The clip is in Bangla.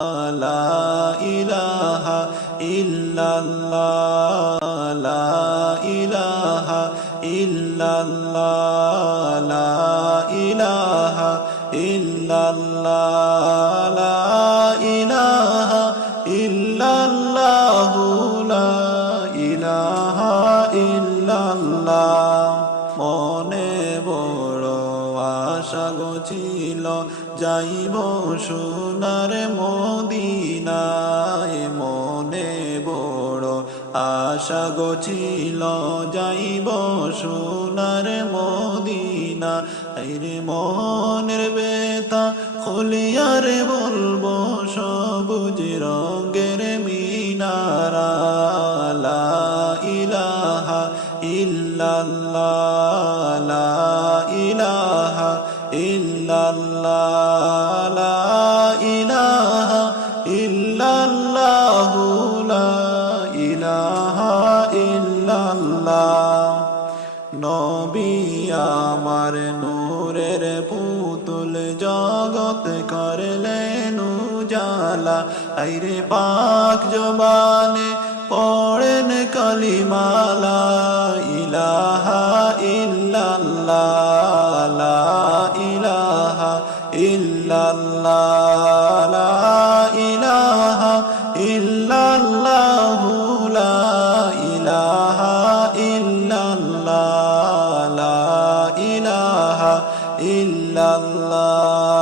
لا إله إلا الله لا إله إلا الله لا إله إلا الله لا إله إلا الله لا إله إلا الله মনে বড় আশা গো ছিল যাইব সোনার মদিনায় মনে বড় আশা গো ছিল যাইব সোনার মদিনা আইরে মনের বেতা খুলিয়ার বলবো সবুজ রঙের মিনারা লা ইলাহা ইল্লাল্লাহ লা ইলাহা ইল্লাল্লাহ লা ইলাহা ইল্লাল্লাহ লা ইলাহা ইল্লাল্লাহ নবী আমার নূরের পুতুল জগৎ করলেন উজালা আইরে পাক জবানে পড়েন কালিমা লা ইলাহা ইল্লাল্লাহ লা ইলাহা ইল্লাল্লাহ লা ইলাহা ইল্লাল্লাহ লা ইলাহা ইল্লাল্লাহ লা ইলাহা ইল্লাল্লাহ